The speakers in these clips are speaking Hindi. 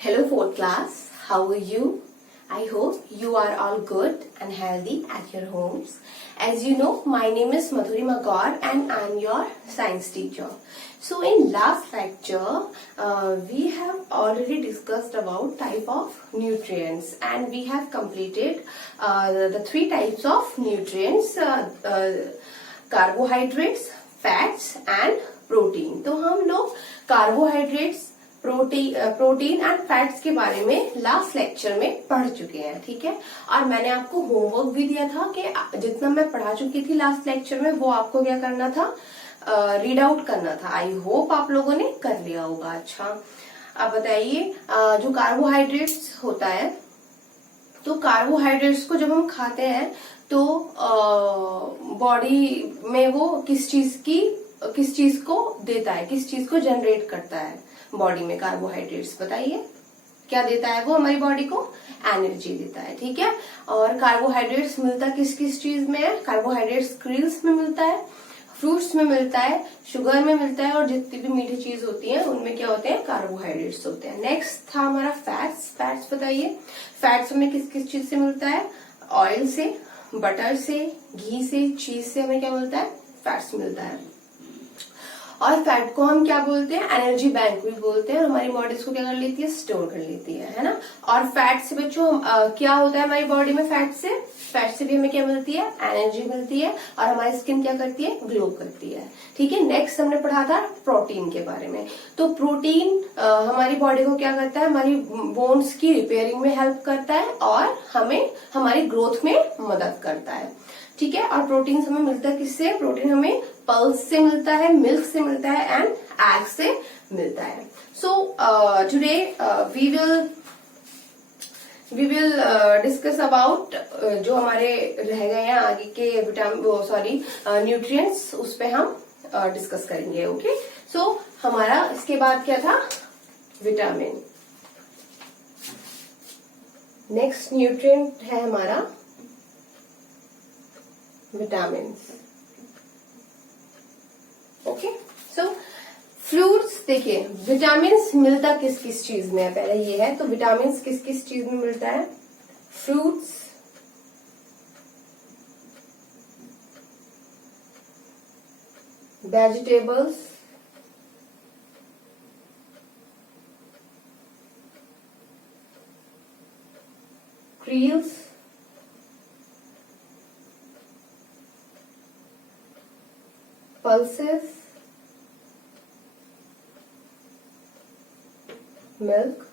Hello fourth class, how are you? I hope you are all good and healthy at your homes. As you know, my name is Madhurima Gaur and I am your science teacher. So in last lecture, we have already discussed about type of nutrients and we have completed the three types of nutrients, carbohydrates, fats and protein. तो हम लोग carbohydrates, प्रोटीन एंड फैट्स के बारे में लास्ट लेक्चर में पढ़ चुके हैं, ठीक है। और मैंने आपको होमवर्क भी दिया था कि जितना मैं पढ़ा चुकी थी लास्ट लेक्चर में वो आपको क्या करना था, रीड आउट करना था। आई होप आप लोगों ने कर लिया होगा। अच्छा, अब बताइए, जो कार्बोहाइड्रेट्स होता है, तो कार्बोहाइड्रेट्स को जब हम खाते हैं तो बॉडी में वो किस चीज को देता है, किस चीज को जनरेट करता है बॉडी में। कार्बोहाइड्रेट्स बताइए क्या देता है वो हमारी बॉडी को, एनर्जी देता है, ठीक है। और कार्बोहाइड्रेट्स मिलता किस किस चीज में है, कार्बोहाइड्रेट्स क्रील्स में मिलता है, फ्रूट्स में मिलता है, शुगर में मिलता है और जितनी भी मीठी चीज होती है उनमें क्या होते हैं, कार्बोहाइड्रेट्स होते हैं। नेक्स्ट था हमारा फैट्स बताइए फैट्स हमें किस किस चीज से मिलता है, ऑयल से, बटर से, घी से, चीज से हमें क्या मिलता है, फैट्स मिलता है। और फैट को हम क्या बोलते हैं, एनर्जी बैंक भी बोलते हैं और हमारी बॉडी इसको क्या कर लेती है, स्टोर कर लेती है ना। और फैट से बच्चों क्या होता है हमारी बॉडी में, फैट से भी हमें क्या मिलती है, एनर्जी मिलती है और हमारी स्किन क्या करती है, ग्लो करती है, ठीक है। नेक्स्ट हमने पढ़ा था प्रोटीन के बारे में। तो प्रोटीन हमारी बॉडी को क्या करता है, हमारी बोन्स की रिपेयरिंग में हेल्प करता है और हमें हमारी ग्रोथ में मदद करता है, ठीक है। और प्रोटीन हमें मिलता है किससे, प्रोटीन हमें पल्स से मिलता है, मिल्क से मिलता है एंड एग से मिलता है। So today we will discuss about जो हमारे रह गए हैं आगे के न्यूट्रिएंट्स, उस पे हम डिस्कस करेंगे, ओके। सो हमारा इसके बाद क्या था, विटामिन। नेक्स्ट न्यूट्रिएंट है हमारा विटामिन, ओके। सो फ्रूट्स, देखिए विटामिन्स मिलता किस किस चीज में है, पहले ये है तो विटामिन्स किस किस चीज में मिलता है, fruits, vegetables, cereals, pulses, milk,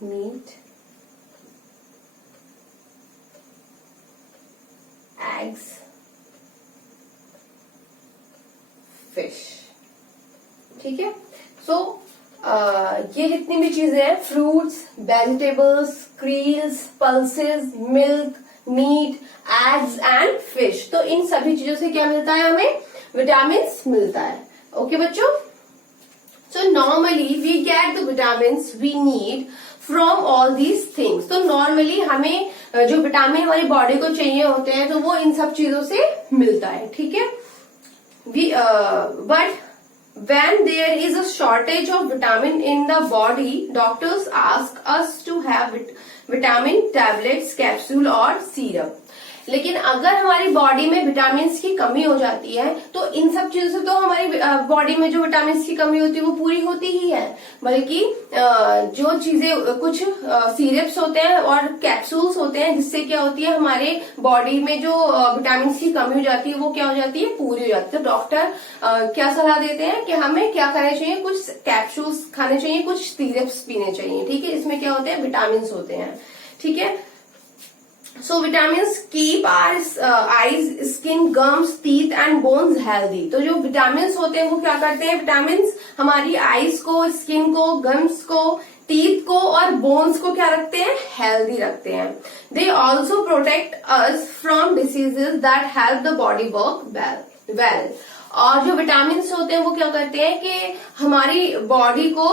meat, eggs, fish, ठीक है। सो ये जितनी भी चीजें हैं, fruits, vegetables, cereals, pulses, milk, meat, eggs and fish, तो इन सभी चीजों से क्या मिलता है, हमें विटामिन्स मिलता है, ओके बच्चों। So normally we get the vitamins we need from all these things. तो नॉर्मली हमें जो विटामिन हमारी बॉडी को चाहिए होते हैं तो वो इन सब चीजों से मिलता है, ठीक है। But when there is a shortage of vitamin in the body, doctors ask us to have vitamin tablets, capsule और syrup। लेकिन अगर हमारी बॉडी में विटामिन की कमी हो जाती है तो इन सब चीजों से तो हमारी बॉडी में जो विटामिन की कमी होती है वो पूरी होती ही है, बल्कि जो चीजें कुछ सिरप्स होते हैं और कैप्सूल्स होते हैं जिससे क्या होती है, हमारे बॉडी में जो विटामिन की कमी हो जाती है वो क्या हो जाती है, पूरी हो जाती है। तो डॉक्टर क्या सलाह देते हैं कि हमें क्या करना चाहिए, कुछ कैप्सूल्स खाने चाहिए, कुछ सिरप्स पीने चाहिए, ठीक है। इसमें क्या होते हैं, विटामिन होते हैं, ठीक है। So vitamins keep our eyes, skin, gums, teeth and bones healthy। तो जो विटामिन्स होते हैं वो क्या करते हैं, विटामिन्स हमारी आईज को, स्किन को, गम्स को, टीथ को और बोन्स को क्या रखते हैं, हेल्दी रखते हैं। They also protect us from diseases that help the body work well. और जो विटामिन्स होते हैं वो क्या करते हैं कि हमारी बॉडी को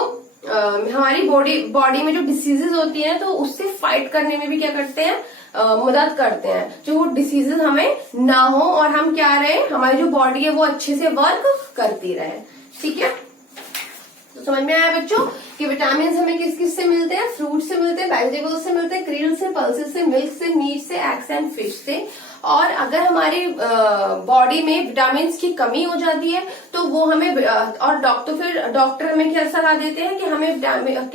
हमारी बॉडी में जो डिसीजेज होती है तो उससे फाइट करने में भी क्या करते हैं, मदद करते हैं, जो वो डिसीजेज हमें ना हो और हम क्या रहे, हमारी जो बॉडी है वो अच्छे से वर्क करती रहे, ठीक है। तो समझ में आया बच्चों कि विटामिन हमें किस किस से मिलते हैं? फ्रूट से मिलते हैं, वेजिटेबल्स से मिलते हैं, क्रिल से, पल्सेस से, मिल्क से, मीट से, एग्स एंड फिश से। और अगर हमारी बॉडी में विटामिन की कमी हो जाती है तो वो हमें और डॉक्टर हमें क्या सलाह देते हैं कि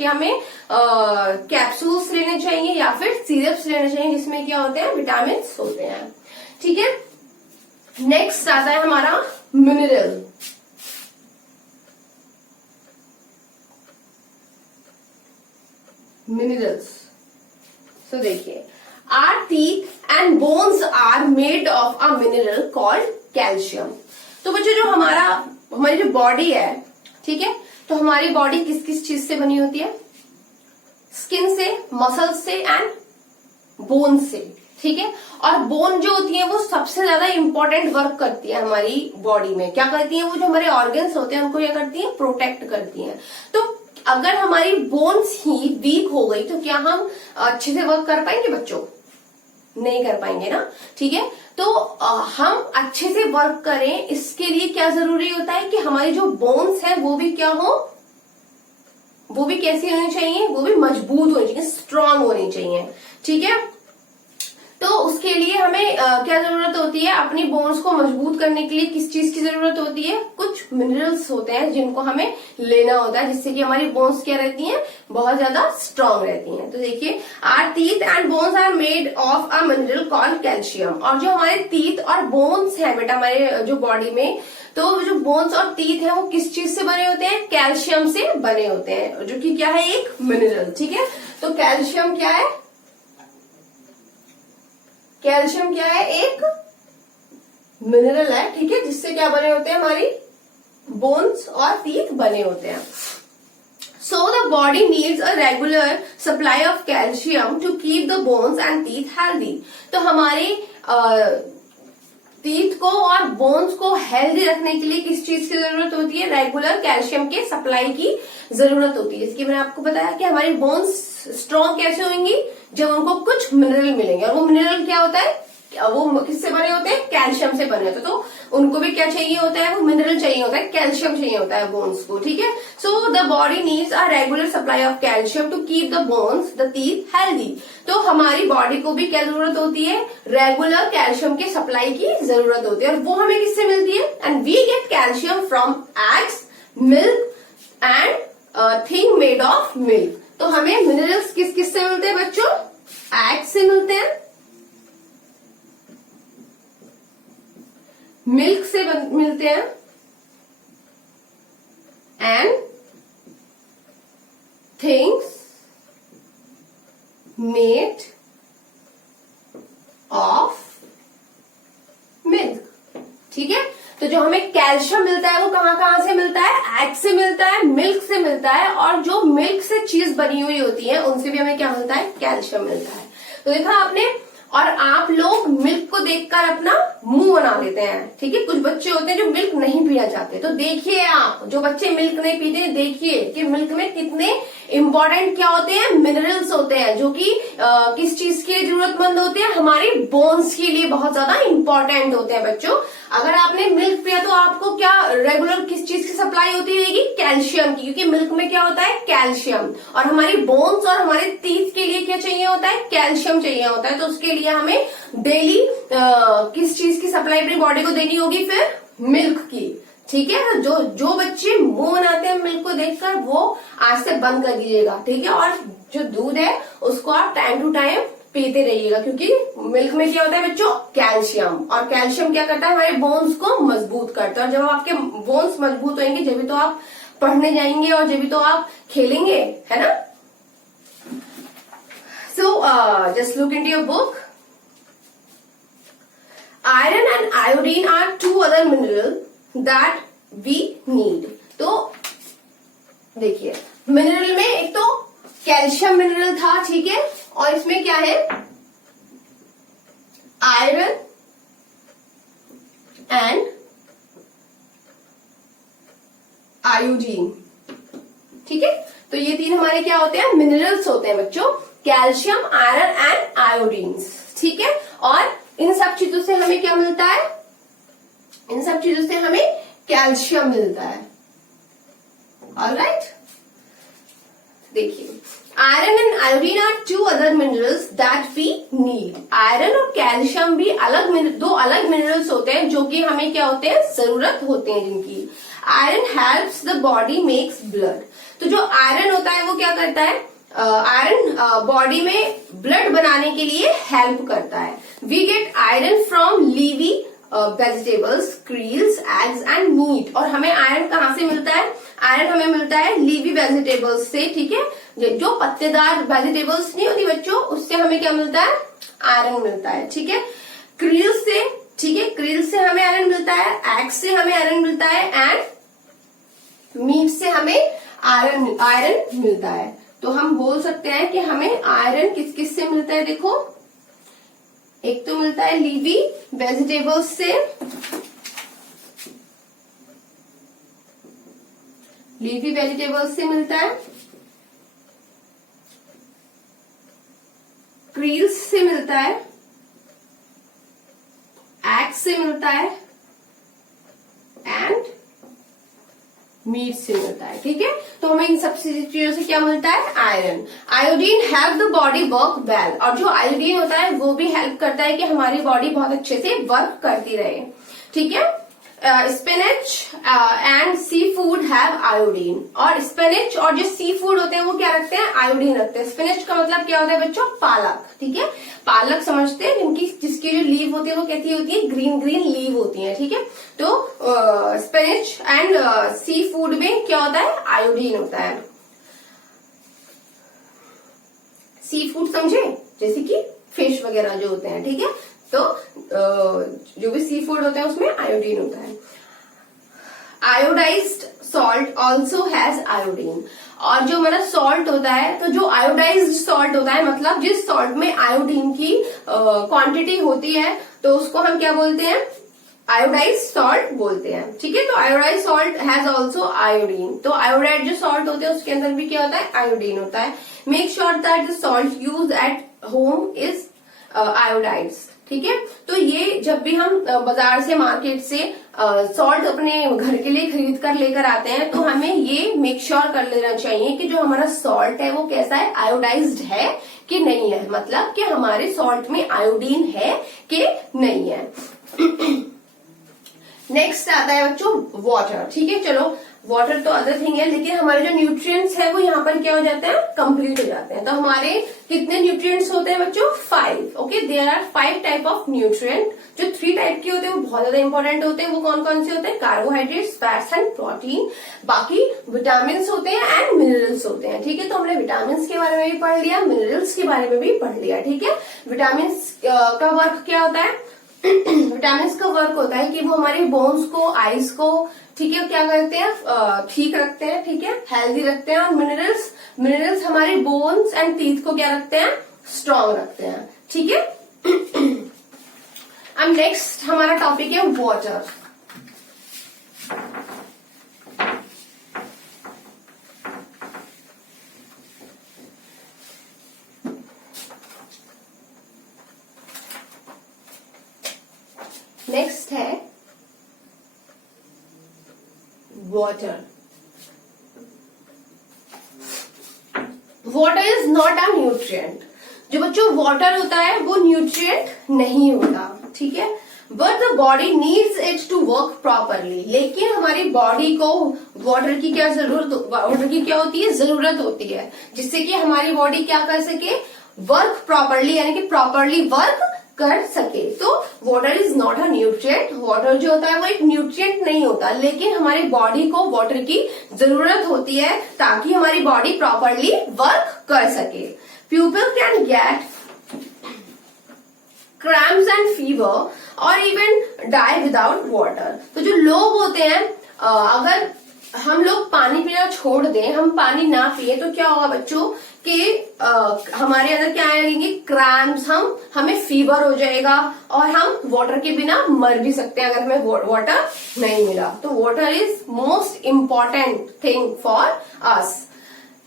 हमें कैप्सूल्स लेने चाहिए या फिर सिरप्स लेने चाहिए जिसमें क्या होते हैं? विटामिन होते हैं। ठीक है, नेक्स्ट आता है हमारा मिनरल। मिनरल्स, तो देखिए, our teeth and bones are made of a mineral called calcium. तो बच्चों जो हमारी जो बॉडी है, ठीक है, तो हमारी बॉडी किस किस चीज से बनी होती है? स्किन से, मसल्स से एंड बोन से। ठीक है, और बोन जो होती है वो सबसे ज्यादा इंपॉर्टेंट वर्क करती है हमारी बॉडी में। क्या करती है? वो जो हमारे ऑर्गन्स होते हैं उनको क्या करती है? प्रोटेक्ट करती है। तो अगर हमारी बोन्स ही वीक हो गई तो क्या हम अच्छे से वर्क कर पाएंगे बच्चों? नहीं कर पाएंगे ना। ठीक है, तो हम अच्छे से वर्क करें इसके लिए क्या जरूरी होता है कि हमारी जो बोन्स है वो भी क्या हो? वो भी कैसी होनी चाहिए? वो भी मजबूत होनी चाहिए, स्ट्रांग होनी चाहिए। ठीक है, तो उसके लिए हमें क्या जरूरत होती है? अपनी बोन्स को मजबूत करने के लिए किस चीज की जरूरत होती है? कुछ मिनरल्स होते हैं जिनको हमें लेना होता है जिससे कि हमारी बोन्स क्या रहती हैं? बहुत ज्यादा स्ट्रांग रहती हैं। तो देखिए, our teeth and bones are made of a mineral called calcium. और जो हमारे टीथ और बोन्स है बेटा हमारे जो बॉडी में, तो जो बोन्स और टीथ है वो किस चीज से बने होते हैं? कैल्शियम से बने होते हैं, जो कि क्या है? एक मिनरल। ठीक है, तो कैल्शियम क्या है? कैल्शियम क्या है? एक मिनरल है। ठीक है, जिससे क्या बने होते हैं? हमारी बोन्स और टीथ बने होते हैं। So the body needs a regular supply of calcium to keep the bones and teeth healthy. तो हमारी टीथ को और बोन्स को हेल्दी रखने के लिए किस चीज की जरूरत होती है? रेगुलर कैल्शियम के सप्लाई की जरूरत होती है। इसकी मैंने आपको बताया कि हमारी बोन्स स्ट्रॉन्ग कैसे होंगी? जब उनको कुछ मिनरल मिलेंगे। और वो मिनरल क्या होता है? वो किससे बने होते हैं? कैल्शियम से बने होते हैं। तो उनको भी क्या चाहिए होता है? वो मिनरल चाहिए होता है, कैल्शियम चाहिए होता है बोन्स को। ठीक है, so the body needs a regular supply of calcium to keep the bones the teeth healthy. तो हमारी बॉडी को भी क्या जरूरत होती है? रेगुलर कैल्शियम के सप्लाई की जरूरत होती है। और वो हमें किससे मिलती है? And we get calcium from eggs, milk and thing made of milk. तो हमें मिनरल्स किस किस से मिलते हैं बच्चों? एग से मिलते हैं, मिल्क से मिलते हैं and things made of milk. ठीक है, तो जो हमें कैल्शियम मिलता है वो कहां कहां से मिलता है? एग से मिलता है, मिल्क से मिलता है, और जो मिल्क से चीज बनी हुई होती है उनसे भी हमें क्या मिलता है? कैल्शियम मिलता है। तो देखा आपने। और आप लोग मिल्क को देखकर अपना मुंह बना लेते हैं। ठीक है, कुछ बच्चे होते हैं जो मिल्क नहीं पीना चाहते। तो देखिए, आप जो बच्चे मिल्क नहीं पीते, देखिए कि मिल्क में कितने इंपॉर्टेंट क्या होते हैं? मिनरल्स होते हैं, जो कि किस चीज के लिए जरूरतमंद होते हैं? हमारी बोन्स के लिए बहुत ज्यादा इंपॉर्टेंट होते हैं बच्चों। अगर आपने मिल्क पिया तो आपको क्या रेगुलर किस चीज की सप्लाई होती रहेगी? कैल्शियम की, क्योंकि मिल्क में क्या होता है? कैल्शियम। और हमारी बोन्स और हमारे टीथ के लिए क्या चाहिए होता है? कैल्शियम चाहिए होता है। तो उसके लिए हमें डेली किस चीज की सप्लाई अपनी बॉडी को देनी होगी? फिर मिल्क की। ठीक है, जो बच्चे मुंह बनाते हैं मिल्क को देखकर, वो आज से बंद कर दीजिएगा। ठीक है, और जो दूध है उसको आप टाइम टू टाइम पीते रहिएगा, क्योंकि मिल्क में क्या होता है बच्चों? कैल्शियम। और कैल्शियम क्या करता है? हमारे बोन्स को मजबूत करता है। और जब आपके बोन्स मजबूत होंगे जब भी तो आप पढ़ने जाएंगे और जब भी तो आप खेलेंगे, है ना। So just look into your book. Iron and iodine are two other mineral that we need. तो देखिए, मिनरल में एक तो कैल्शियम मिनरल था, ठीक है, और इसमें क्या है? Iron and iodine. ठीक है, तो ये तीन हमारे क्या होते हैं? मिनरल्स होते हैं बच्चों, कैल्शियम, आयरन एंड आयोडीन। ठीक है, और इन सब चीजों से हमें क्या मिलता है? इन सब चीजों से हमें कैल्शियम मिलता है। ऑलराइट। देखिए, iron and iodine are two other minerals that we need. Iron और कैल्शियम भी दो अलग मिनरल्स होते हैं जो कि हमें क्या होते हैं, जरूरत होते हैं जिनकी। Iron helps the body makes blood. तो जो आयरन होता है वो क्या करता है, आयरन बॉडी में ब्लड बनाने के लिए हेल्प करता है। We get iron from leafy vegetables, cereals, eggs and meat. और हमें आयरन कहाँ से मिलता है, आयरन हमें मिलता है लीवी वेजिटेबल्स से, ठीक है। जो पत्तेदार वेजिटेबल्स नहीं होती बच्चों, उससे हमें क्या मिलता है, आयरन मिलता है, ठीक है। क्रील्स से, ठीक है, क्रील्स से हमें आयरन मिलता है, एग से हमें आयरन मिलता है, एंड मीट से हमें आयरन मिलता है। तो हम बोल सकते हैं कि हमें आयरन किस किस से मिलता है, देखो, एक तो मिलता है लीवी वेजिटेबल्स से, लीवी वेजिटेबल्स से मिलता है, क्रील्स से मिलता है, एग से मिलता है, एंड मीट से मिलता है, ठीक है। तो हमें इन सब चीजों से क्या मिलता है, iron. Iodine help the body work well. और जो आयोडीन होता है वो भी हेल्प करता है कि हमारी बॉडी बहुत अच्छे से वर्क करती रहे, ठीक है। Spinach and sea food have iodine. और स्पिनच और जो सी फूड होते हैं वो क्या रखते हैं, आयोडीन रखते हैं। स्पिनच का मतलब क्या होता है बच्चों, पालक, ठीक है। पालक समझते हैं, जिसकी जो लीव होती है वो कैसी होती है, ग्रीन ग्रीन लीव होती है, ठीक है। तो स्पिनच एंड सी फूड में क्या होता है, आयोडीन होता है। सी फूड समझे, जैसे कि फिश वगैरह जो होते हैं, ठीक है। तो जो भी सी फूड होते हैं उसमें आयोडीन होता है। Iodised salt also has iodine. और जो हमारा सॉल्ट होता है, तो जो आयोडाइज्ड सॉल्ट होता है मतलब जिस सॉल्ट में आयोडीन की क्वांटिटी होती है, तो उसको हम क्या बोलते हैं, आयोडाइज्ड सॉल्ट बोलते हैं, ठीक है। तो iodised salt has also iodine. तो आयोडाइड जो सॉल्ट होते हैं उसके अंदर भी क्या होता है, आयोडीन होता है। Make sure that the salt use at home is iodised, ठीक है। तो ये जब भी हम बाजार से, मार्केट से सॉल्ट अपने घर के लिए खरीद कर लेकर आते हैं, तो हमें ये मेक श्योर कर लेना चाहिए कि जो हमारा सॉल्ट है वो कैसा है, आयोडाइज्ड है कि नहीं है, मतलब कि हमारे सॉल्ट में आयोडीन है कि नहीं है। नेक्स्ट आता है बच्चों वाटर, ठीक है। चलो, वाटर तो अदर थिंग है, लेकिन हमारे जो न्यूट्रिएंट्स है वो यहाँ पर क्या हो जाते हैं, कंप्लीट हो जाते हैं। तो हमारे कितने न्यूट्रिएंट्स होते हैं बच्चों, 5। Okay, there are 5 type of nutrient. जो 3 टाइप के होते हैं वो बहुत ज्यादा इंपॉर्टेंट होते हैं। वो कौन कौन से होते हैं, कार्बोहाइड्रेट्स, फैट्स एंड प्रोटीन। बाकी विटामिन होते हैं एंड मिनरल्स होते हैं, ठीक है। तो हमने विटामिन के बारे में भी पढ़ लिया, मिनरल्स के बारे में भी पढ़ लिया, ठीक है। विटामिन का वर्क क्या होता है, विटामिन का वर्क होता है कि वो हमारे बोन्स को, आईज को, ठीक है, क्या करते हैं, ठीक रखते हैं, ठीक है, हेल्दी रखते हैं। और मिनरल्स हमारे बोन्स एंड टीथ को क्या रखते हैं, स्ट्रांग रखते हैं, ठीक है। अब नेक्स्ट हमारा टॉपिक है वाटर। नेक्स्ट है water. Water is not a nutrient. जो बच्चों वाटर होता है वो न्यूट्रिएंट नहीं होता, ठीक है। But the body needs it to work properly. लेकिन हमारी बॉडी को वाटर की क्या होती है, जरूरत होती है, जिससे कि हमारी बॉडी क्या कर सके, वर्क प्रॉपरली, यानी कि प्रॉपरली वर्क कर सके। तो water is not a nutrient. Water जो होता है वो एक न्यूट्रिएंट नहीं होता, लेकिन हमारी बॉडी को वाटर की जरूरत होती है ताकि हमारी बॉडी प्रॉपरली वर्क कर सके। People can get cramps and fever और इवन डाई विदाउट वाटर। तो जो लोग होते हैं, अगर हम लोग पानी पीना छोड़ दें, हम पानी ना पिए, तो क्या होगा बच्चों कि हमारे अंदर क्या आने लगेंगे, क्रैम्प्स, हमें फीवर हो जाएगा और हम वाटर के बिना मर भी सकते हैं अगर हमें वाटर नहीं मिला। तो water is most important thing for us.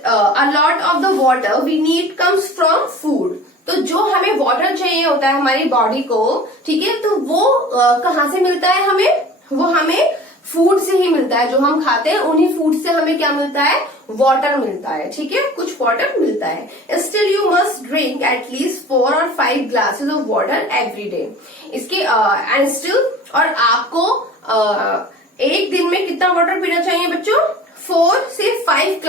A lot of the water we need comes from food. तो जो हमें वाटर चाहिए होता है हमारी बॉडी को, ठीक है, तो वो कहाँ से मिलता है हमें, वो हमें फूड से ही मिलता है, जो हम खाते हैं उन्हीं फूड से हमें क्या मिलता है, वाटर मिलता है, ठीक है, कुछ वाटर मिलता है। Still you must drink at least 4 और 5 glasses of water every day. इसके एंड स्टिल, और आपको एक दिन में कितना वाटर पीना चाहिए बच्चों, 4 से 5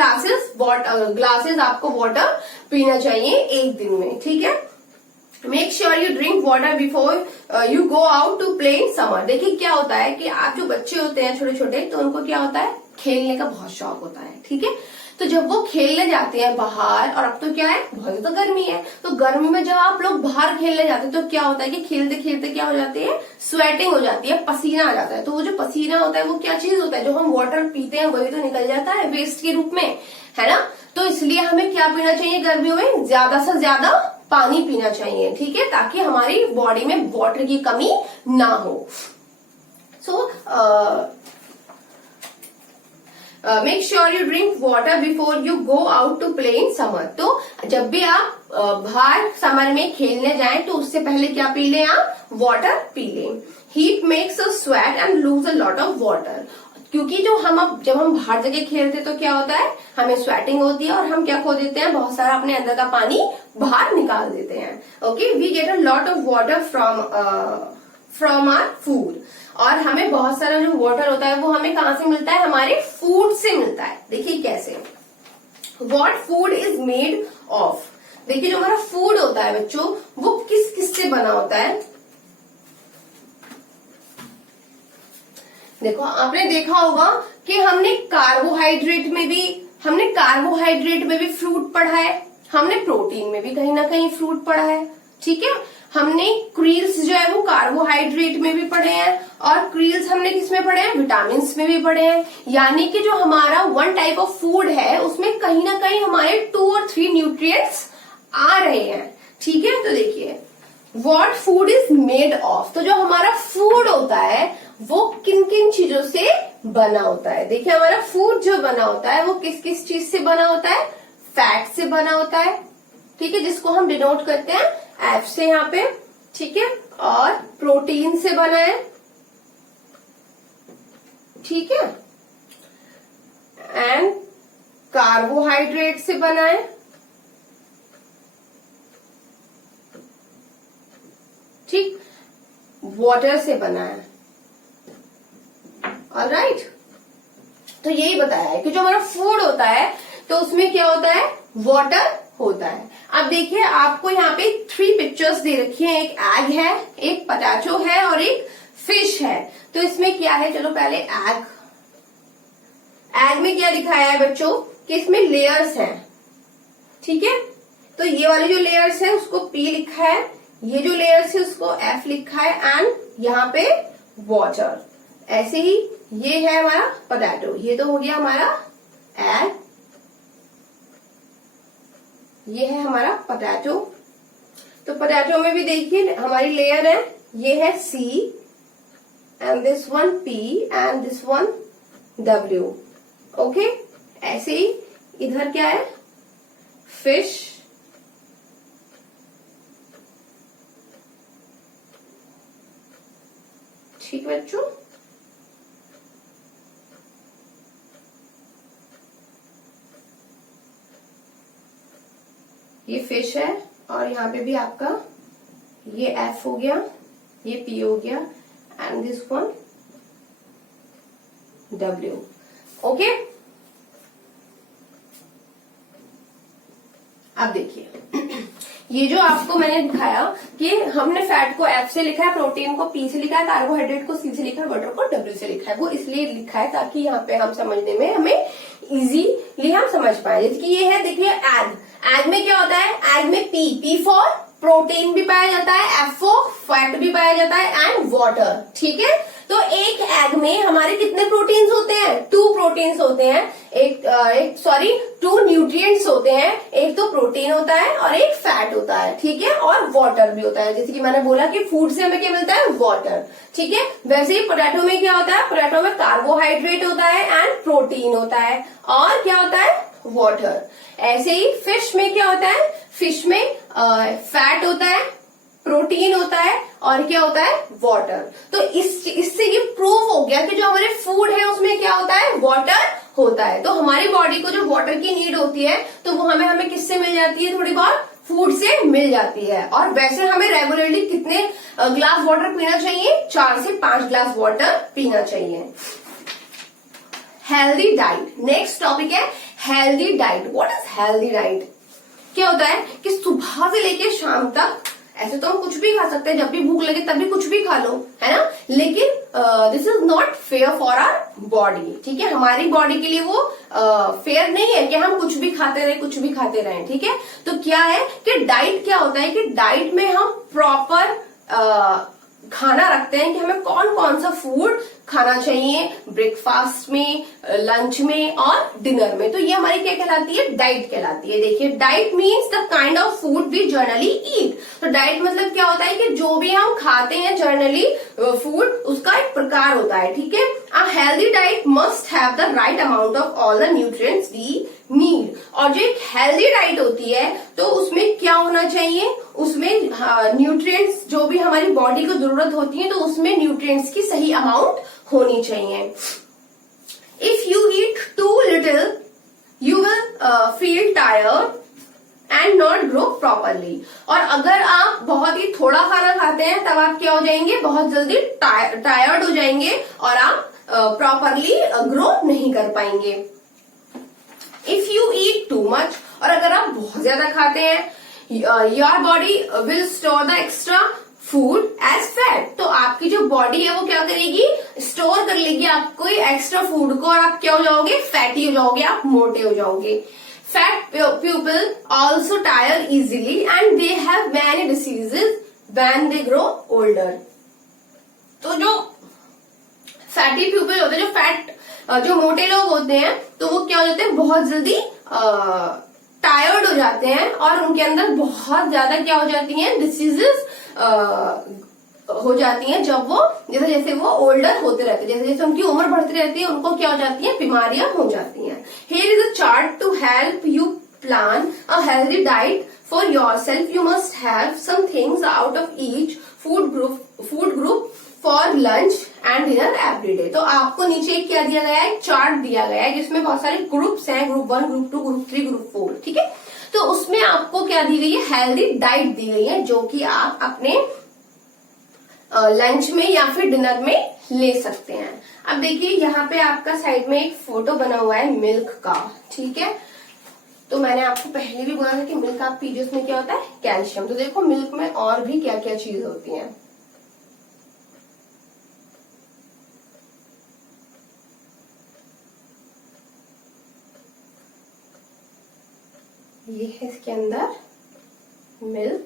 ग्लासेस आपको वाटर पीना चाहिए एक दिन में, ठीक है। Make sure you drink water before you go out to play in summer. देखिए क्या होता है कि आप जो बच्चे होते हैं छोटे छोटे, तो उनको क्या होता है, खेलने का बहुत शौक होता है, ठीक है। तो जब वो खेलने जाते हैं बाहर, और अब तो क्या है, बहुत ज्यादा गर्मी है, तो गर्मी में जब आप लोग बाहर खेलने जाते हैं तो क्या होता है कि खेलते खेलते क्या हो जाती है, स्वेटिंग हो जाती है, पसीना आ जाता है। तो वो जो पसीना होता है वो क्या चीज होता है, जो हम वाटर पीते हैं वही तो निकल जाता है वेस्ट के रूप में, है ना। तो इसलिए हमें क्या पीना चाहिए गर्मियों में, ज्यादा से ज्यादा पानी पीना चाहिए, ठीक है, ताकि हमारी बॉडी में वाटर की कमी ना हो। So make sure you drink water before you go out to play in summer. तो जब भी आप बाहर समर में खेलने जाएं तो उससे पहले क्या पी लें, आप वाटर पी लें। Heat makes us sweat and lose a lot of water. क्योंकि जब हम बाहर जगह खेलते हैं तो क्या होता है, हमें स्वेटिंग होती है और हम क्या खो देते हैं, बहुत सारा अपने अंदर का पानी बाहर निकाल देते हैं। Okay, we get a lot of water from our food. और हमें बहुत सारा जो वाटर होता है वो हमें कहाँ से मिलता है, हमारे फूड से मिलता है। देखिए कैसे, what food is made of. देखिए जो हमारा फूड होता है बच्चों, वो किस किस से बना होता है। देखो आपने देखा होगा कि हमने कार्बोहाइड्रेट में भी फ्रूट पढ़ा है, हमने प्रोटीन में भी कहीं ना कहीं फ्रूट पढ़ा है, ठीक है। हमने क्रील्स जो है वो कार्बोहाइड्रेट में भी पढ़े हैं, और क्रील्स हमने किस में पढ़े हैं, विटामिन में भी पढ़े हैं। यानी कि जो हमारा वन टाइप ऑफ फूड है उसमें कहीं ना कहीं हमारे 2 और 3 न्यूट्रिएंट्स आ रहे हैं, ठीक है। तो देखिए what food is made of. तो जो हमारा फूड होता है वो किन किन चीजों से बना होता है। देखिए हमारा फूड जो बना होता है वो किस किस चीज से बना होता है, फैट से बना होता है, ठीक है, जिसको हम डिनोट करते हैं एफ से यहाँ पे, ठीक है, और प्रोटीन से बना है, ठीक है, एंड कार्बोहाइड्रेट से बना है, ठीक, वाटर से बना है। ऑलराइट, तो यही बताया है कि जो हमारा फूड होता है तो उसमें क्या होता है, वाटर होता है। अब देखिए आपको यहाँ पे 3 पिक्चर्स दे रखी हैं, एक एग है, एक पोटैटो है और एक फिश है। तो इसमें क्या है, चलो पहले एग में क्या दिखाया है बच्चों कि इसमें लेयर्स हैं, ठीक है। तो ये वाली जो लेयर्स है उसको P लिखा है, ये जो लेयर्स है उसको F लिखा है, एंड यहाँ पे वाटर। ऐसे ही ये है हमारा पोटैटो, ये तो हो गया हमारा एग, ये है हमारा पोटैटो। तो पोटैटो में भी देखिए हमारी लेयर है, ये है C and this one P and this one W। Okay, ऐसे ही इधर क्या है, फिश, ठीक बच्चों। ये फिश है और यहाँ पे भी आपका ये F हो गया, ये P हो गया, and this one W। Okay, अब देखिए ये जो आपको मैंने दिखाया कि हमने फैट को F से लिखा है, प्रोटीन को P से लिखा है, कार्बोहाइड्रेट को C से लिखा है, वाटर को W से लिखा है। वो इसलिए लिखा है ताकि यहाँ पे हम समझने में हमें इजीली हम समझ पाए। जैसे कि ये है, देखिए एग में क्या होता है, एग में P फॉर प्रोटीन भी पाया जाता है, F फॉर फैट भी पाया जाता है, एंड वाटर, ठीक है। तो एक एग में हमारे कितने प्रोटीन्स होते हैं, 2 प्रोटीन्स होते हैं, एक 2 न्यूट्रिएंट्स होते हैं, एक तो प्रोटीन होता है और एक फैट होता है, ठीक है, और वाटर भी होता है। जैसे कि मैंने बोला कि फूड से हमें क्या मिलता है, वाटर, ठीक है। वैसे ही पोटैटो में क्या होता है, पोटैटो में कार्बोहाइड्रेट होता है एंड प्रोटीन होता है, और क्या होता है, वाटर। ऐसे ही फिश में क्या होता है, फिश में फैट होता है, प्रोटीन होता है और क्या होता है, वाटर। तो इससे ये प्रूव हो गया कि जो हमारे फूड है क्या होता है, वाटर होता है। तो हमारी बॉडी को जो वाटर की नीड होती है तो वो हमें किससे मिल जाती है, थोड़ी बहुत फूड से मिल जाती है। और वैसे हमें रेगुलरली कितने ग्लास वाटर पीना चाहिए, 4 से 5 ग्लास वाटर पीना चाहिए। हेल्दी डाइट, नेक्स्ट टॉपिक है healthy diet. What is healthy diet? क्या होता है कि सुबह से लेके शाम तक ऐसे तो हम कुछ भी खा सकते हैं, जब भी भूख लगे तभी कुछ भी खा लो, है ना, लेकिन this is not fair for our body, ठीक है। हमारी बॉडी के लिए वो फेयर नहीं है कि हम कुछ भी खाते रहे, कुछ भी खाते रहे, ठीक है। तो क्या है कि डाइट क्या होता है कि डाइट में हम प्रॉपर खाना रखते हैं कि हमें कौन कौन सा फूड खाना चाहिए ब्रेकफास्ट में, लंच में और डिनर में। तो ये हमारी क्या कहलाती है, डाइट कहलाती है। देखिए, diet means the kind of food we generally eat. तो डाइट मतलब क्या होता है कि जो भी हम खाते हैं जनरली फूड, उसका एक प्रकार होता है, ठीक है। A healthy diet must have the right amount of all the nutrients we need. और जो एक हेल्दी डाइट होती है तो उसमें क्या होना चाहिए, उसमें न्यूट्रिएंट्स जो भी हमारी बॉडी को जरूरत होती है तो उसमें न्यूट्रिएंट्स की सही अमाउंट होनी चाहिए। If you eat too little you will feel tired and not grow properly. और अगर आप बहुत ही थोड़ा खाना खाते हैं तब आप क्या हो जाएंगे, बहुत जल्दी टायर्ड हो जाएंगे और आप प्रॉपरली ग्रो नहीं कर पाएंगे। If you eat too much, और अगर आप बहुत ज्यादा खाते हैं, your body will store the extra food as fat. तो आपकी जो बॉडी है वो क्या करेगी, स्टोर कर लेगी आपको एक्स्ट्रा फूड को, और आप क्या हो जाओगे, फैटी हो जाओगे, आप मोटे हो जाओगे। Fat people also tyre easily and they have many diseases when they grow older. तो जो फैटी पीपल होते हैं, जो मोटे लोग होते हैं, तो वो क्या हो जाते हैं, बहुत जल्दी टायर्ड हो जाते हैं और उनके अंदर बहुत ज्यादा क्या हो जाती हैं, डिसीजेस हो जाती हैं। जब वो जैसे जैसे वो ओल्डर होते रहते हैं, जैसे जैसे उनकी उम्र बढ़ती रहती है, उनको क्या हो जाती है, बीमारियां हो जाती हैं। Here is a chart to help you plan a healthy diet for yourself. You must have some things out of each food group for lunch and dinner every day. तो आपको नीचे क्या दिया गया है, चार्ट दिया गया है जिसमें बहुत सारे ग्रुप्स हैं, ग्रुप 1, ग्रुप 2, ग्रुप 3, ग्रुप 4, ठीक है। तो उसमें आपको क्या दी गई है, हेल्दी डाइट दी गई है, जो कि आप अपने लंच में या फिर डिनर में ले सकते हैं। अब देखिए, यहाँ पे आपका साइड में एक फोटो बना हुआ है मिल्क का, ठीक है। तो मैंने आपको पहले भी बोला था कि मिल्क आप पीजिए, उसमें क्या होता है, कैल्शियम। तो देखो मिल्क में और भी क्या क्या चीज होती है। ये है इसके अंदर मिल्क,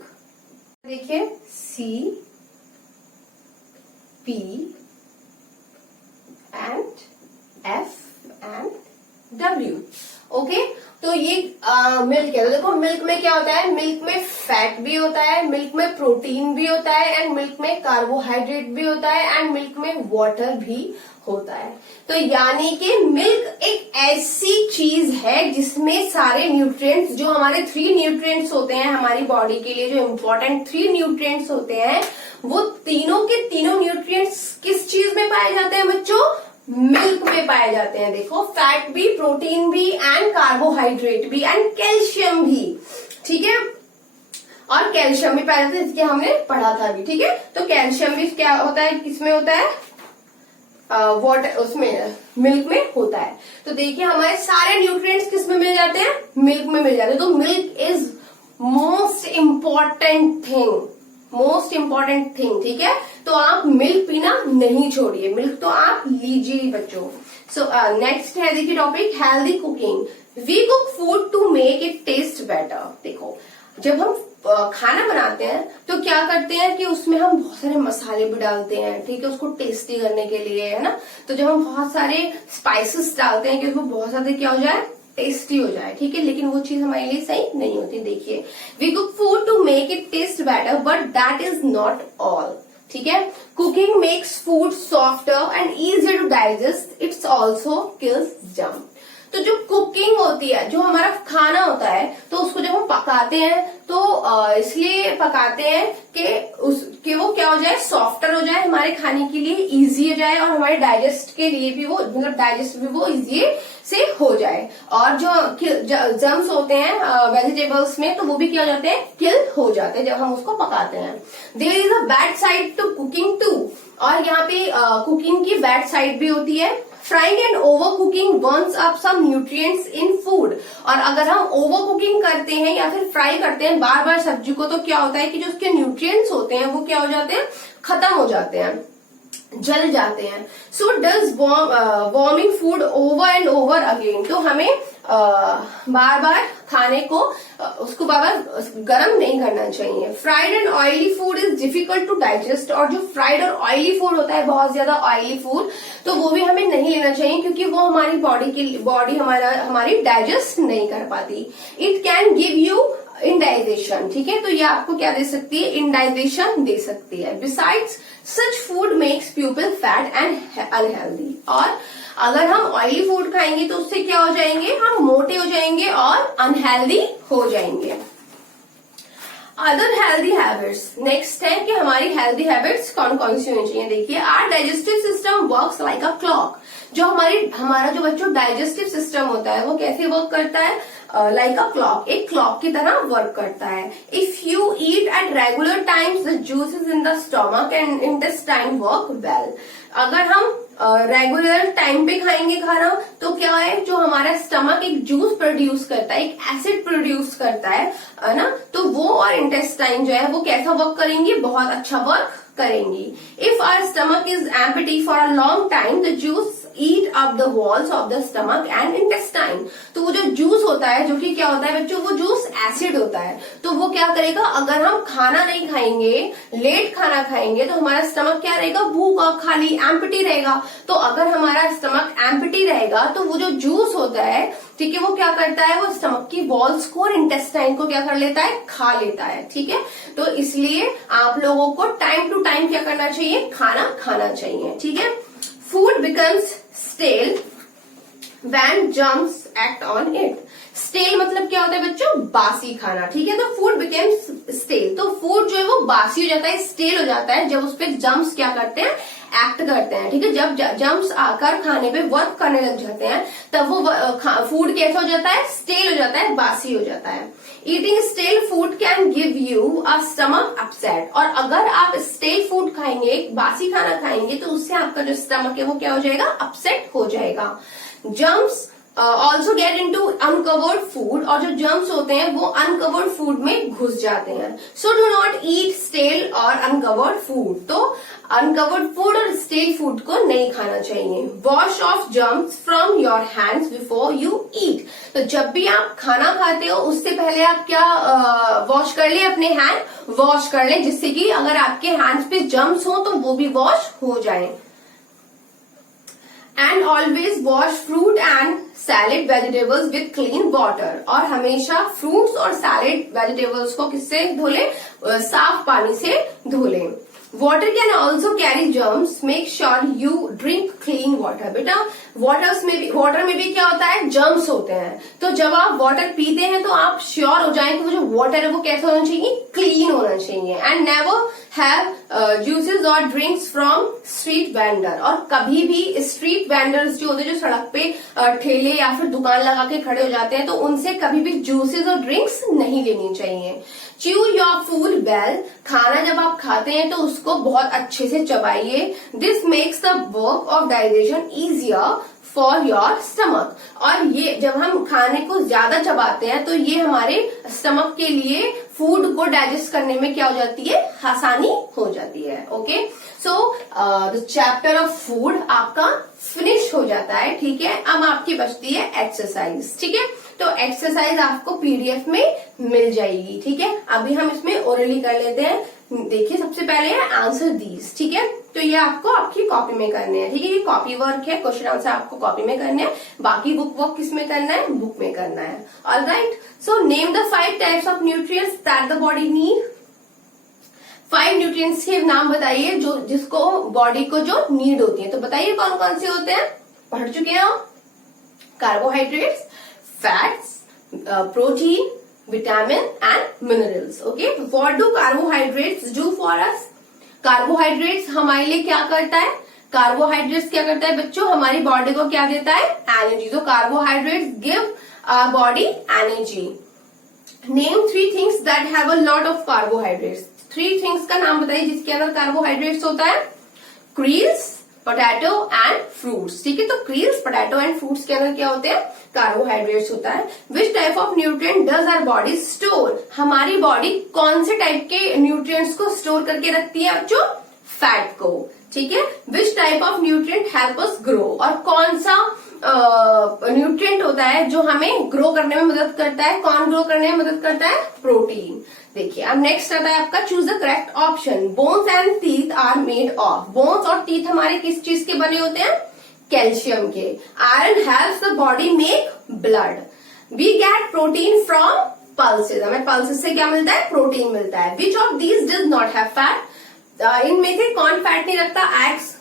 देखिए C, P and F and W, okay. तो ये मिल्क है। तो देखो मिल्क में क्या होता है, मिल्क में फैट भी होता है, मिल्क में प्रोटीन भी होता है, एंड मिल्क में कार्बोहाइड्रेट भी होता है, एंड मिल्क में वाटर भी होता है। तो यानी कि मिल्क एक ऐसी चीज है जिसमें सारे न्यूट्रिएंट्स, जो हमारे 3 न्यूट्रिएंट्स होते हैं हमारी बॉडी के लिए, जो इम्पोर्टेंट 3 न्यूट्रिएंट्स होते हैं, वो तीनों के तीनों न्यूट्रिएंट्स किस चीज में पाए जाते हैं बच्चों, मिल्क में पाए जाते हैं। देखो, फैट भी, प्रोटीन भी, एंड कार्बोहाइड्रेट भी, एंड कैल्शियम भी, ठीक है। और कैल्शियम भी पाया जाता है, इसके हमने पढ़ा था भी, ठीक है। तो कैल्शियम भी क्या होता है, किसमें होता है, वाटर, उसमें मिल्क में होता है। तो देखिए हमारे सारे न्यूट्रिएंट्स किस में मिल जाते हैं, मिल्क में मिल जाते हैं। तो milk is most important thing, ठीक है। तो आप मिल्क पीना नहीं छोड़िए, मिल्क तो आप लीजिए ही बच्चों। सो नेक्स्ट है, देखिए topic healthy cooking. We cook food to make it taste better. देखो, जब हम खाना बनाते हैं तो क्या करते हैं कि उसमें हम बहुत सारे मसाले भी डालते हैं, ठीक है, उसको टेस्टी करने के लिए, है ना। तो जब हम बहुत सारे स्पाइसेस डालते हैं कि उसको बहुत ज्यादा क्या हो जाए, टेस्टी हो जाए, ठीक है, लेकिन वो चीज हमारे लिए सही नहीं होती। देखिए, we cook food to make it taste better but that is not all, ठीक है। Cooking makes food softer and easier to digest, it's also kills germ. तो जो कुकिंग होती है, जो हमारा खाना होता है, तो उसको जब हम पकाते हैं तो इसलिए पकाते हैं कि वो क्या हो जाए, सॉफ्टर हो जाए, हमारे खाने के लिए इजी हो जाए और हमारे डाइजेस्ट के लिए भी वो, मतलब डाइजेस्ट भी वो इजी से हो जाए। और जो जर्म्स होते हैं वेजिटेबल्स में, तो वो भी क्या हो जाते हैं, किल हो जाते हैं जब हम उसको पकाते हैं। There is a bad side to cooking too, और यहाँ पे कुकिंग की बैड साइड भी होती है। Frying and over cooking burns up some nutrients in food, और अगर हम ओवर कुकिंग करते हैं या फिर फ्राई करते हैं बार बार सब्जी को, तो क्या होता है कि जो उसके न्यूट्रिएंट्स होते हैं वो क्या हो जाते हैं, खत्म हो जाते हैं, जल जाते हैं। So does warming food over and over again, तो हमें बार बार खाने को उसको बार बार गर्म नहीं करना चाहिए। Fried and oily food is difficult to digest, और जो फ्राइड और ऑयली फूड होता है, बहुत ज्यादा ऑयली फूड, तो वो भी हमें नहीं लेना चाहिए क्योंकि वो हमारी बॉडी हमारी डाइजेस्ट नहीं कर पाती। It can give you indigestion, ठीक है, तो ये आपको क्या दे सकती है, इंडाइजेशन दे सकती है। Besides such food makes people fat and unhealthy, और अगर हम ऑयली फूड खाएंगे तो उससे क्या हो जाएंगे, हम मोटे हो जाएंगे और अनहेल्दी हो जाएंगे। अदर हेल्दी हैबिट्स, नेक्स्ट है कि हमारी हेल्दी हैबिट्स कौन कौन सी होनी चाहिए। देखिए, our digestive system works like a clock, जो हमारा जो बच्चों डाइजेस्टिव सिस्टम होता है वो कैसे वर्क करता है, लाइक अ क्लॉक, एक क्लॉक की तरह वर्क करता है। If you eat at regular times the juices in the stomach and intestine work well, अगर हम रेगुलर टाइम पे खाएंगे खाना, तो क्या है, जो हमारा स्टमक एक जूस प्रोड्यूस करता है, एक एसिड प्रोड्यूस करता है ना, तो वो और इंटेस्टाइन जो है वो कैसा वर्क करेंगे, बहुत अच्छा वर्क करेंगी। If our stomach is empty for a long time the juice eat up the walls of the stomach and intestine, तो वो जो जूस होता है, जो कि क्या होता है बच्चों, वो जूस एसिड होता है, तो वो क्या करेगा, अगर हम खाना नहीं खाएंगे, लेट खाना खाएंगे, तो हमारा स्टमक क्या रहेगा, भूखा, खाली, एम्प्टी रहेगा। तो अगर हमारा स्टमक एम्प्टी रहेगा तो वो जो जूस होता है, ठीक है, वो क्या करता है, वो स्टमक की वॉल्स को और इंटेस्टाइन को क्या कर लेता है, खा लेता है, ठीक है। तो इसलिए आप लोगों को टाइम टू टाइम क्या करना चाहिए, खाना खाना चाहिए, ठीक है। Food becomes stale when germs act on it, stale मतलब क्या होता है बच्चों, बासी खाना, ठीक है। तो फूड बिकम्स स्टेल, तो फूड जो है वो बासी हो जाता है, स्टेल हो जाता है, जब उस पर जर्म्स क्या करते हैं, एक्ट करते हैं, ठीक है। जब जर्म्स आकर खाने पे वर्क करने लग जाते हैं, तब वो फूड कैसा हो जाता है, स्टेल हो जाता है, बासी हो जाता है। Eating stele food can give you a stomach upset, और अगर आप स्टेल फूड खाएंगे, बासी खाना खाएंगे, तो उससे आपका जो स्टमक है वो क्या हो जाएगा, अपसेट हो जाएगा। Germs also get into uncovered food, और जो जर्म्स होते हैं वो अनकवर्ड फूड में घुस जाते हैं। So do not eat stale और अनकवर्ड फूड, तो अनकवर्ड फूड और स्टेल फूड को नहीं खाना चाहिए। Wash off germs from your hands before you eat, तो जब भी आप खाना खाते हो उससे पहले आप क्या वॉश कर ले, अपने हैंड वॉश कर ले, जिससे कि अगर आपके हैंड्स पे जर्म्स हो तो वो भी वॉश हो जाए। And always wash fruit and salad vegetables with clean water, और हमेशा फ्रूट्स और सैलेड वेजिटेबल्स को किससे धो ले, साफ पानी से धो ले। Water can also carry germs, make sure you drink clean water. बेटा वाटर में भी क्या होता है, जर्म्स होते हैं, तो जब आप वाटर पीते हैं तो आप श्योर हो जाएं कि वो जो वाटर है वो कैसा होना चाहिए, क्लीन होना चाहिए। एंड नेवर हैव जूसेस और ड्रिंक्स फ्रॉम स्ट्रीट वेंडर, और कभी भी स्ट्रीट वेंडर्स जो होते हैं, जो सड़क पे ठेले या फिर दुकान लगा के खड़े हो जाते हैं, तो उनसे कभी भी जूसेस और ड्रिंक्स नहीं लेनी चाहिए। च्यू योर फूड वेल, खाना जब आप खाते हैं तो उसको बहुत अच्छे से चबाइए। This makes the work of digestion easier for your stomach, और ये जब हम खाने को ज्यादा चबाते हैं तो ये हमारे स्टमक के लिए फूड को डाइजेस्ट करने में क्या हो जाती है, आसानी हो जाती है। Okay, so the chapter of food आपका फिनिश हो जाता है, ठीक है। अब आपकी बचती है एक्सरसाइज, ठीक है। तो एक्सरसाइज आपको पीडीएफ में मिल जाएगी, ठीक है। अभी हम इसमें ओरली कर लेते हैं। देखिए, सबसे पहले है आंसर दीज, ठीक है। तो ये आपको आपकी कॉपी में करने हैं, ठीक है। ये कॉपी वर्क है, क्वेश्चन आंसर आपको कॉपी में करने हैं, बाकी बुक वर्क किस में करना है, बुक में करना है। Alright, so name the 5 types of nutrients that the body need. 5 nutrients के नाम बताइए जो जिसको बॉडी को जो नीड होती है, तो बताइए कौन कौन से होते हैं, पढ़ चुके हैं आप। carbohydrates, fats, protein, vitamin and minerals. Okay, what do carbohydrates do for us? Carbohydrates हमारे लिए क्या करता है? कार्बोहाइड्रेट्स क्या करता है बच्चों? हमारी बॉडी को क्या देता है? एनर्जी. तो carbohydrates give our body energy. Name 3 things that have a lot of carbohydrates. 3 things का नाम बताइए जिसके अंदर कार्बोहाइड्रेट्स होता है. Cereals, potato and fruits. ठीक है, तो क्रील्स, पोटैटो एंड फ्रूट्स के अंदर क्या होते हैं? कार्बोहाइड्रेट्स होता है. Which type of nutrient does our body store? हमारी बॉडी कौन से टाइप के न्यूट्रिएंट्स को स्टोर करके रखती है बच्चों? फैट को. ठीक है. Which type of nutrient help us grow? और कौन सा न्यूट्रिएंट होता है जो हमें ग्रो करने में मदद करता है? कौन ग्रो करने में मदद करता है? प्रोटीन. देखिए अब नेक्स्ट आता है आपका choose the correct option. Bones and teeth are made of. Bones और टीथ हमारे किस चीज के बने होते हैं? कैल्शियम के. Iron helps the body make blood. We get protein from pulses. हमें पल्सेस से क्या मिलता है? प्रोटीन मिलता है. Which of these does not have fat? इनमें से कौन फैट नहीं रखता? एग्स.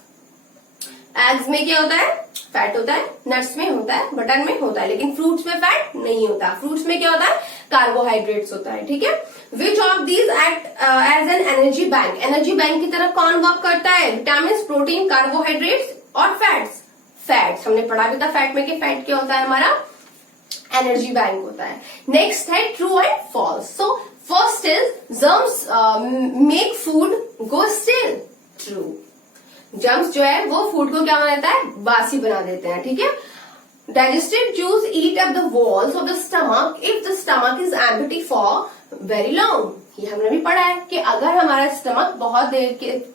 एग्स में क्या होता है? फैट होता है. नट्स में होता है, बटन में होता है, लेकिन फ्रूट्स में फैट नहीं होता. फ्रूट्स में क्या होता है? कार्बोहाइड्रेट्स होता है. ठीक है. Which of these act as an energy bank? Energy bank की तरह कौन वर्क करता है? विटामिन, प्रोटीन, कार्बोहाइड्रेट्स और फैट्स. फैट्स हमने पढ़ा भी था फैट में कि फैट क्या होता है? हमारा एनर्जी बैंक होता है. नेक्स्ट है true and false. So first is germs make food go stale. True. Germs जो है वो फूड को क्या बनाता है? बासी बना देते हैं. ठीक है. Digestive juice eat up the walls of the stomach if the stomach is empty for very long. ये हमने भी पढ़ा है कि अगर हमारा स्टमक बहुत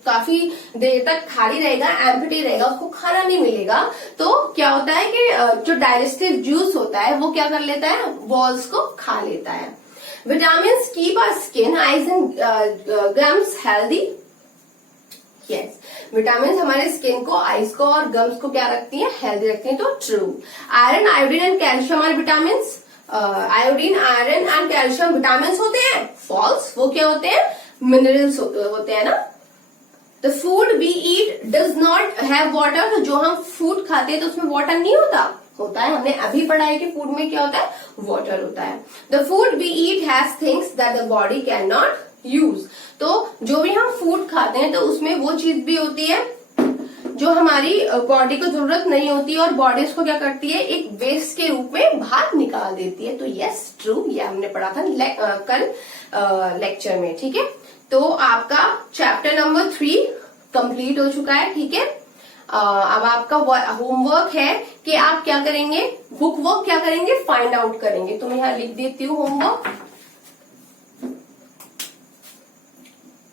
काफी देर तक खाली रहेगा, एम्प्टी रहेगा, उसको खाना नहीं मिलेगा, तो क्या होता है कि जो डाइजेस्टिव जूस होता है वो क्या कर लेता है? वॉल्स को खा लेता है. Vitamin keep our skin, eyes and gums healthy. Yes, vitamin हमारे स्किन को, आईज को और गम्स को क्या रखती हैं? हेल्दी रखती हैं. तो true. Iron, iodine and calcium are vitamin. Iodine, iron and calcium vitamin होते हैं. फॉल्स. वो क्या होते हैं? मिनरल्स होते हैं ना. The food we eat does not have water. तो जो हम फूड खाते हैं तो उसमें वाटर नहीं होता. होता है. हमने अभी पढ़ा है कि फूड में क्या होता है? वाटर होता है. The food we eat has things that the body can not use. तो जो भी हम फूड खाते हैं तो उसमें वो चीज भी होती है जो हमारी बॉडी को जरूरत नहीं होती और बॉडी उसको क्या करती है? एक वेस्ट के रूप में बाहर निकाल देती है. तो यस, ट्रू. ये हमने पढ़ा था कल लेक्चर में. ठीक है. तो आपका चैप्टर नंबर 3 कंप्लीट हो चुका है. ठीक है. अब आपका होमवर्क है कि आप क्या करेंगे? बुक वर्क क्या करेंगे? फाइंड आउट करेंगे. तो मैं यहां लिख देती हूँ homework.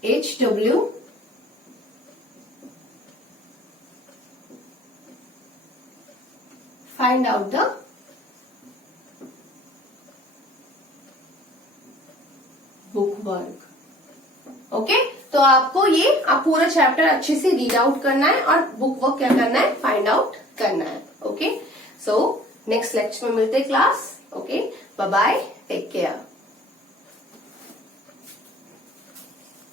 HW find out the book work. Okay. तो आपको आप पूरा चैप्टर अच्छे से रीड आउट करना है और बुक वर्क क्या करना है? फाइंड आउट करना है. ओके. सो नेक्स्ट लेक्चर में मिलते हैं class. Okay. Bye bye. Take care.